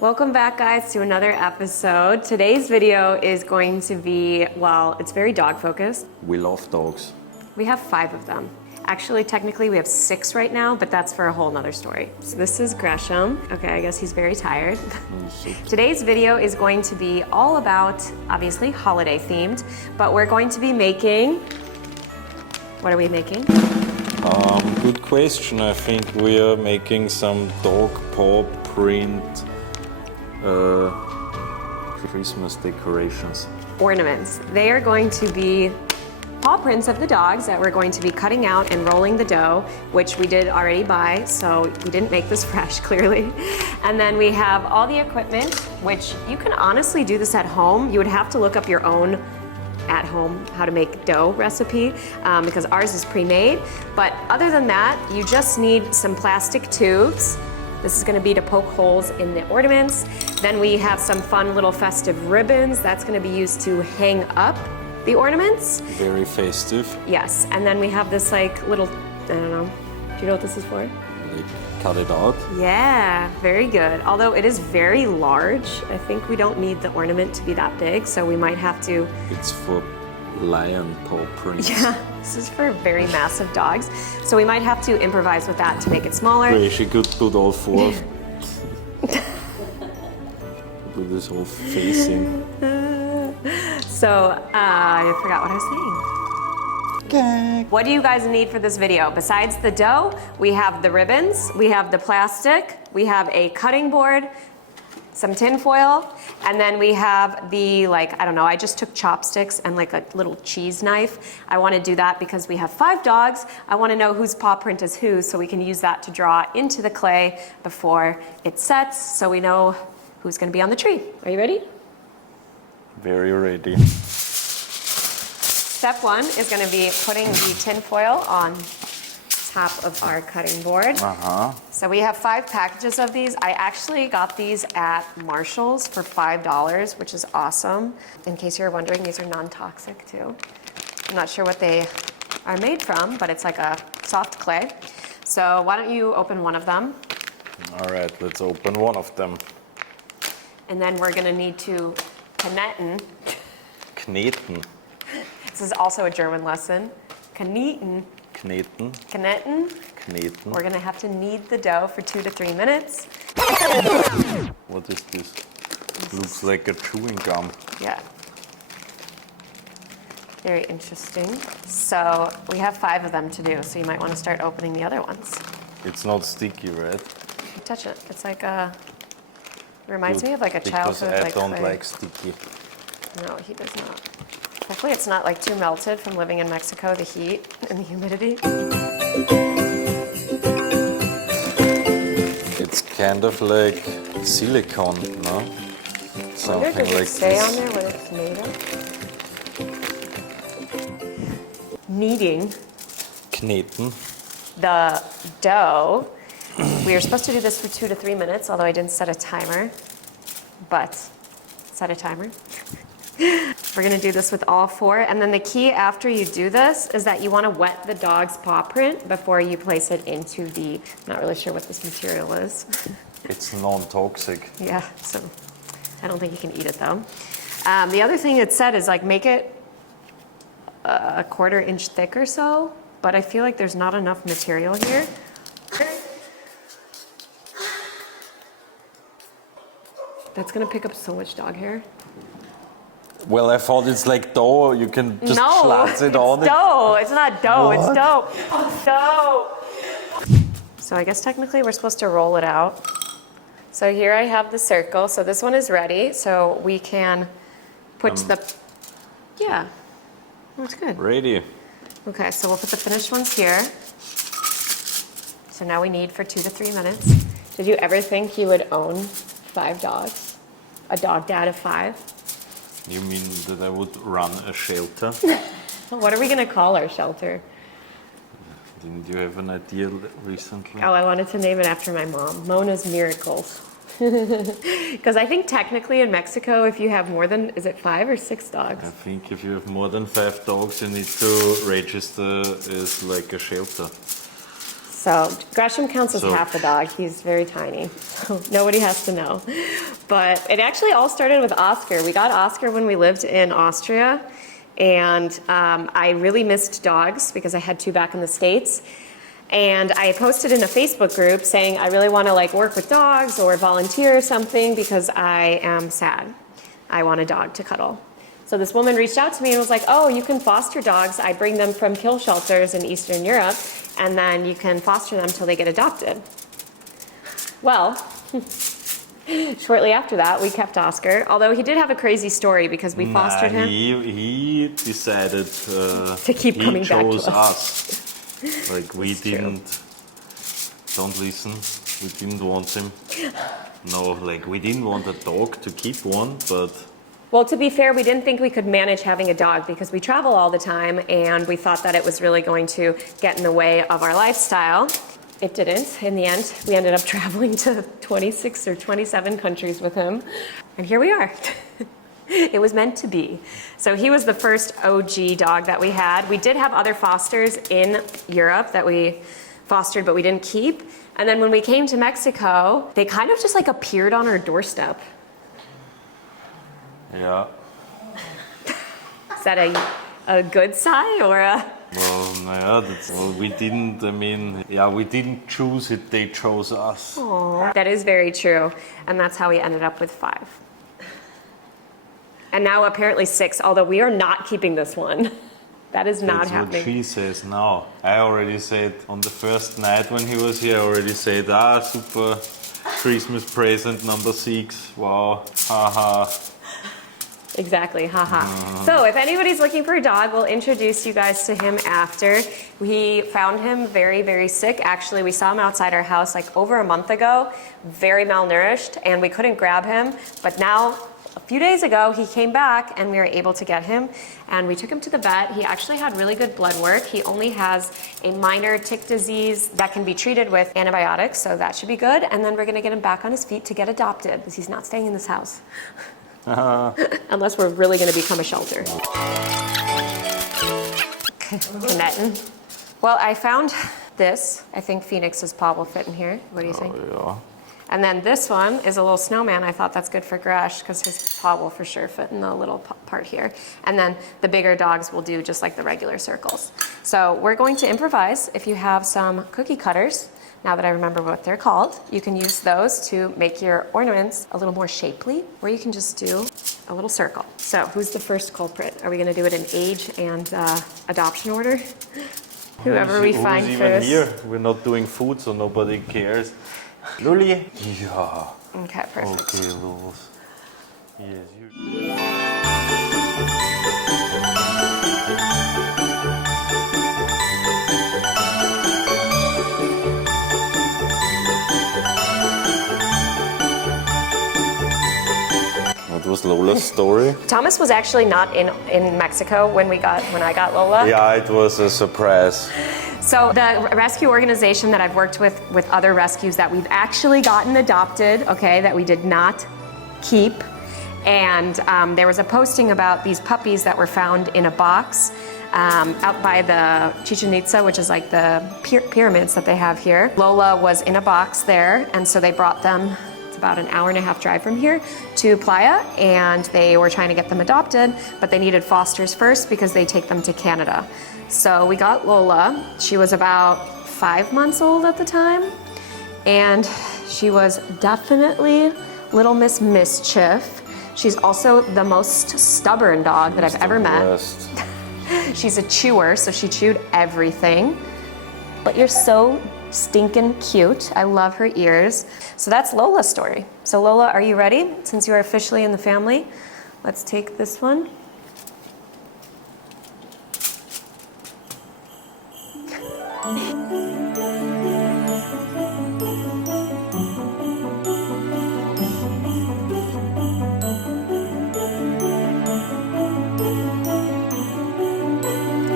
Welcome back, guys, to another episode. Today's video is going to be, well, it's very dog focused. We love dogs. We have 5 of them. Actually, technically we have 6 right now, but that's for a whole nother story. So this is Gresham. Okay, I guess he's very tired. Today's video is going to be all about, obviously, holiday themed, but we're going to be making, what are we making? Good question. I think we are making some dog paw print Christmas decorations. Ornaments. They are going to be paw prints of the dogs that we're going to be cutting out and rolling the dough, which we did already buy, so we didn't make this fresh, clearly. And then we have all the equipment, which you can honestly do this at home. You would have to look up your own at home how to make dough recipe because ours is pre-made. But other than that, you just need some plastic tubes. This is going to be to poke holes in the ornaments. Then we have some fun little festive ribbons. That's going to be used to hang up the ornaments. Very festive. Yes, and then we have this like little, I don't know, do you know what this is for? Like cut it out. Yeah, very good. Although it is very large, I think we don't need the ornament to be that big, so we might have to. It's for lion paw prints. Yeah, this is for very massive dogs, so we might have to improvise with that to make it smaller. Wait, she could put all 4. Do this whole facing. So, I forgot what I was saying. Okay. What do you guys need for this video? Besides the dough, we have the ribbons, we have the plastic, we have a cutting board, some tin foil, and then we have the, like, I don't know, I just took chopsticks and like a little cheese knife. I want to do that because we have 5 dogs. I want to know whose paw print is whose, so we can use that to draw into the clay before it sets, so we know who's going to be on the tree. Are you ready? Very ready. Step 1 is going to be putting the tin foil on top of our cutting board. So we have 5 packages of these. I actually got these at Marshall's for $5, which is awesome. In case you're wondering, these are non-toxic too. I'm not sure what they are made from, but it's like a soft clay. So why don't you open one of them? All right, let's open one of them. And then we're going to need to kneten. Kneten. This is also a German lesson. Kneten. Kneten. Kneten. Kneten. We're gonna have to knead the dough for 2 to 3 minutes. What is this? Looks like a chewing gum. Yeah. Very interesting. So we have 5 of them to do, so you might want to start opening the other ones. It's not sticky, right? Touch it. It's like a, reminds me of like a Because childhood I don't clay. like sticky. No, he does not. Hopefully it's not like too melted from living in Mexico, the heat and the humidity. It's kind of like silicone, no? Something Does it like say this. on there what it's made of? Kneading Kneten. the dough. We are supposed to do this for 2 to 3 minutes, although I didn't set a timer, but set a timer. We're gonna do this with all 4, and then the key after you do this is that you wanna wet the dog's paw print before you place it into the, I'm not really sure what this material is. It's non-toxic. Yeah, so I don't think you can eat it though. The other thing it said is like make it a 1/4 inch thick or so, but I feel like there's not enough material here. That's gonna pick up so much dog hair. Well, I thought it's like dough. You can just No, schlatz it on it's dough. It's not dough, What? it's dough. It's dough. So I guess technically we're supposed to roll it out. So here I have the circle. So this one is ready. So we can put the, yeah, that's good. Ready. Okay, so we'll put the finished ones here. So now we need for 2 to 3 minutes. Did you ever think you would own 5 dogs? A dog dad of 5? You mean that I would run a shelter? What are we gonna call our shelter? Didn't you have an idea recently? Oh, I wanted to name it after my mom, Mona's Miracles. Because I think technically in Mexico, if you have more than, is it 5 or 6 dogs? I think if you have more than 5 dogs, you need to register as like a shelter. So Gresham counts as half a dog. He's very tiny. So nobody has to know. But it actually all started with Oscar. We got Oscar when we lived in Austria. And I really missed dogs because I had 2 back in the States. And I posted in a Facebook group saying I really want to like work with dogs or volunteer or something because I am sad. I want a dog to cuddle. So this woman reached out to me and was like, oh, you can foster dogs. I bring them from kill shelters in Eastern Europe, and then you can foster them till they get adopted. Well, shortly after that, we kept Oscar, although he did have a crazy story because we fostered him. He decided to keep coming back to us. Like we didn't. Don't listen. We didn't want him. No, like we didn't want a dog to keep one, but. Well, to be fair, we didn't think we could manage having a dog because we travel all the time and we thought that it was really going to get in the way of our lifestyle. It didn't. In the end, we ended up traveling to 26 or 27 countries with him. And here we are. It was meant to be. So he was the first OG dog that we had. We did have other fosters in Europe that we fostered, but we didn't keep. And then when we came to Mexico, they kind of just like appeared on our doorstep. Yeah. Is that a good sign or a? Well, yeah, we didn't, we didn't choose it, they chose us. Aww. That is very true. And that's how we ended up with 5. And now apparently 6, although we are not keeping this one. That is not happening. That's what she says now. I already said on the first night when he was here, I already said, super, Christmas present number 6, wow, haha. Exactly, haha. So if anybody's looking for a dog, we'll introduce you guys to him after. We found him very, very sick. Actually, we saw him outside our house like over a month ago, very malnourished, and we couldn't grab him. But now, a few days ago, he came back and we were able to get him. And we took him to the vet. He actually had really good blood work. He only has a minor tick disease that can be treated with antibiotics, so that should be good. And then we're gonna get him back on his feet to get adopted, because he's not staying in this house. Unless we're really going to become a shelter. Netting. Well, I found this. I think Phoenix's paw will fit in here. What do you think? Yeah. And then this one is a little snowman. I thought that's good for Gresh because his paw will for sure fit in the little part here. And then the bigger dogs will do just like the regular circles. So we're going to improvise. If you have some cookie cutters, now that I remember what they're called, you can use those to make your ornaments a little more shapely, or you can just do a little circle. So who's the first culprit? Are we gonna do it in age and adoption order? Whoever we find who's first. Even here? We're not doing food, so nobody cares. Luli? Yeah. Okay, perfect. Okay, Lulus. Yes, What was Lola's story? Thomas was actually not in Mexico when I got Lola. Yeah, it was a surprise. So the rescue organization that I've worked with other rescues that we've actually gotten adopted, okay, that we did not keep. And there was a posting about these puppies that were found in a box out by the Chichen Itza, which is like the pyramids that they have here. Lola was in a box there, and so they brought them, it's about an hour and a half drive from here, to Playa, and they were trying to get them adopted, but they needed fosters first because they take them to Canada. So we got Lola. She was about 5 months old at the time, and she was definitely Little Miss Mischief. She's also the most stubborn dog that I've ever met. She's a chewer, so she chewed everything. But you're so stinking cute. I love her ears. So that's Lola's story. So Lola, are you ready? Since you are officially in the family, let's take this one.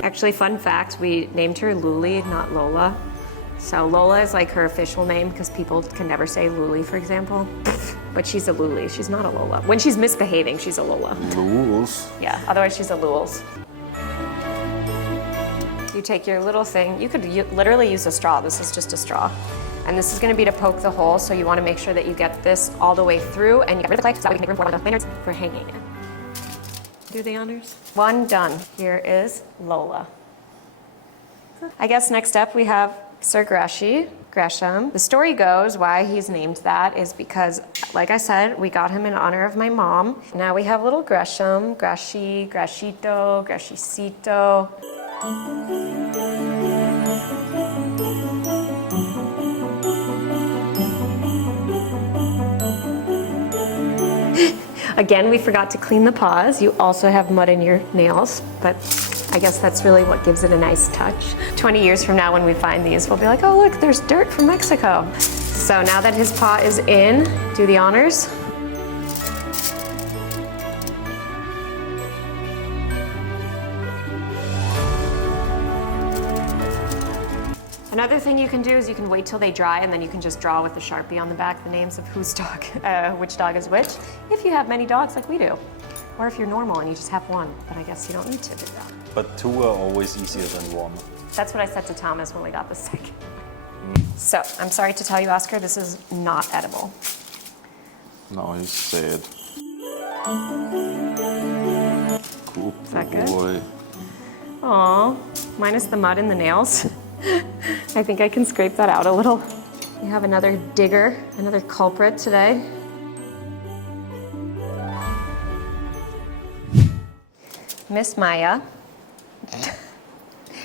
Actually, fun fact, we named her Luli, not Lola. So Lola is like her official name because people can never say Luli, for example. But she's a Luli, she's not a Lola. When she's misbehaving, she's a Lola. Lules? Yeah, otherwise she's a Lules. you take your little thing. You could literally use a straw. This is just a straw. And this is gonna be to poke the hole, so you wanna make sure that you get this all the way through and you get rid of the clay so that we can make room for one of the lanyards for hanging it. Do the honors. One done. Here is Lola. I guess next up we have Sir Gresham. The story goes why he's named that is because, like I said, we got him in honor of my mom. Now we have little Gresham, Grashi, Grashito, Grashicito. Again, we forgot to clean the paws. You also have mud in your nails, but I guess that's really what gives it a nice touch. 20 years from now when we find these, we'll be like, oh look, there's dirt from Mexico. So now that his paw is in, do the honors. Another thing you can do is you can wait till they dry and then you can just draw with the Sharpie on the back the names of whose dog, which dog is which, if you have many dogs like we do. Or if you're normal and you just have one, but I guess you don't need to do that. But two are always easier than one. That's what I said to Thomas when we got the second. So, I'm sorry to tell you, Oscar, this is not edible. No, he's sad. Good Is that good? boy. Aw, minus the mud in the nails. I think I can scrape that out a little. We have another digger, another culprit today. Miss Maya.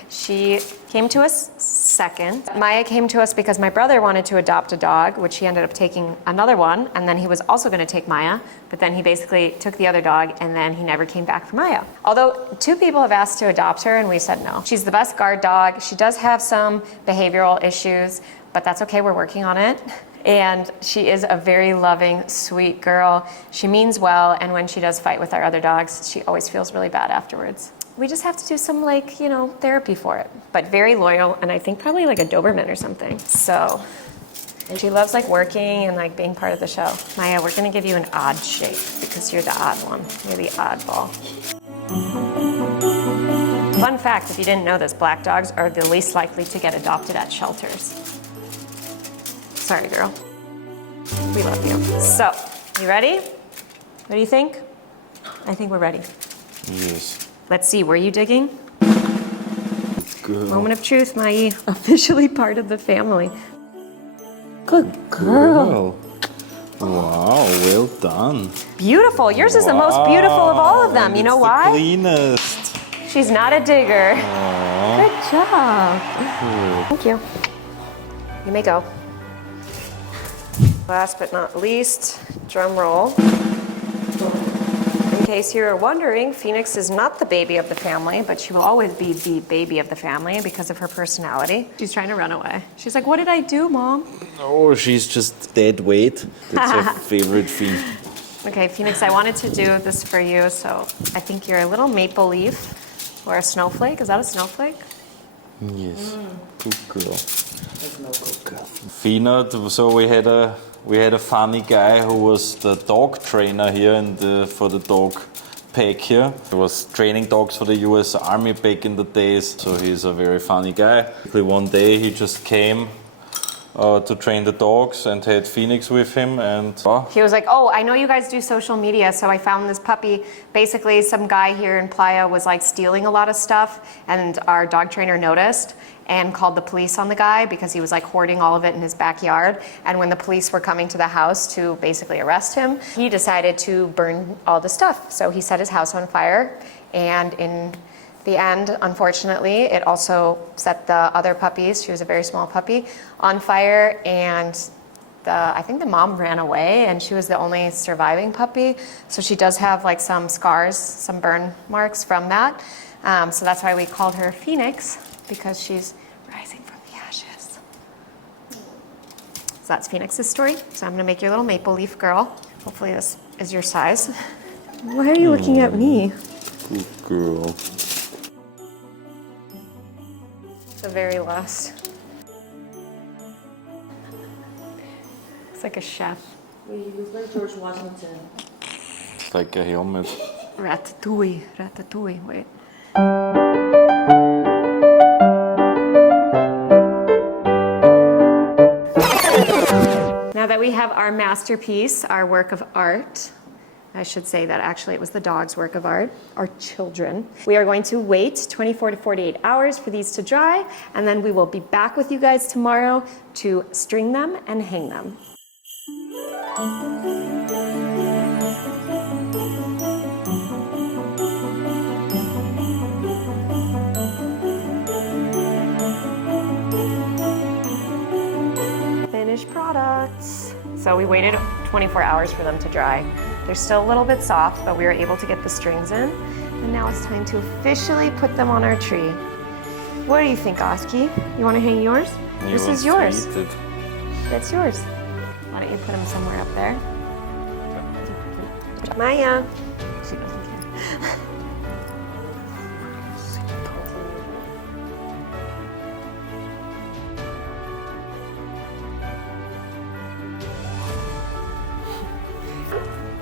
She came to us second. Maya came to us because my brother wanted to adopt a dog, which he ended up taking another one, and then he was also going to take Maya, but then he basically took the other dog, and then he never came back for Maya. Although 2 people have asked to adopt her, and we said no. She's the best guard dog. She does have some behavioral issues, but that's okay, we're working on it. And she is a very loving, sweet girl. She means well, and when she does fight with our other dogs, she always feels really bad afterwards. We just have to do some, like, you know, therapy for it. But very loyal, and I think probably like a Doberman or something. So, and she loves like working and like being part of the show. Maya, we're gonna give you an odd shape because you're the odd one. You're the oddball. Fun fact, if you didn't know this, black dogs are the least likely to get adopted at shelters. Sorry, girl. We love you. So, you ready? What do you think? I think we're ready. Yes. Let's see, were you digging? Good. Moment of truth, Mai. Officially part of the family. Good girl. Wow, well done. Beautiful. Yours is the most beautiful of all of them. You know why? The cleanest. She's not a digger. Aww. Good job. Thank you. You may go. Last but not least, drum roll. In case you're wondering, Phoenix is not the baby of the family, but she will always be the baby of the family because of her personality. She's trying to run away. She's like, what did I do, Mom? Oh, she's just dead weight. That's her favorite thing. Okay, Phoenix, I wanted to do this for you, so I think you're a little maple leaf or a snowflake. Is that a snowflake? Yes. Good girl. Fina, so we had a funny guy who was the dog trainer here for the dog pack here. He was training dogs for the US Army back in the days, so he's a very funny guy. One day he just came to train the dogs and had Phoenix with him, and he was like, oh, I know you guys do social media, so I found this puppy. Basically, some guy here in Playa was like stealing a lot of stuff, and our dog trainer noticed and called the police on the guy because he was like hoarding all of it in his backyard. And when the police were coming to the house to basically arrest him, he decided to burn all the stuff. So he set his house on fire, and in the end, unfortunately, it also set the other puppies, she was a very small puppy, on fire, and I think the mom ran away, and she was the only surviving puppy. So she does have like some scars, some burn marks from that. So that's why we called her Phoenix, because she's rising from the ashes. So that's Phoenix's story. So I'm gonna make your little maple leaf girl. Hopefully this is your size. Why are you looking at me? good girl. The very last. It's like a chef. He looks like George Washington. It's like a helmet. Ratatouille, ratatouille, wait. we have our masterpiece, our work of art. I should say that actually it was the dog's work of art, our children. We are going to wait 24 to 48 hours for these to dry, and then we will be back with you guys tomorrow to string them and hang them. Finished products. So we waited 24 hours for them to dry. They're still a little bit soft, but we were able to get the strings in. And now it's time to officially put them on our tree. What do you think, Oski? You want to hang yours? This is yours. That's yours. Why don't you put them somewhere up there? Maya. She doesn't care.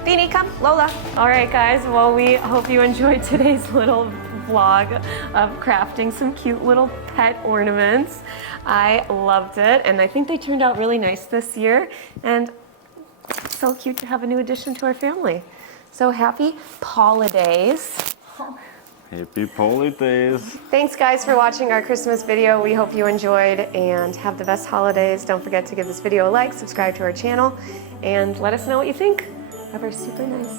Beanie, come, Lola. All right, guys, well, we hope you enjoyed today's little vlog of crafting some cute little pet ornaments. I loved it, and I think they turned out really nice this year, and it's so cute to have a new addition to our family. So happy holidays. Happy holidays. Thanks, guys, for watching our Christmas video. We hope you enjoyed, and have the best holidays. Don't forget to give this video a like, subscribe to our channel, and let us know what you think. Have our super nice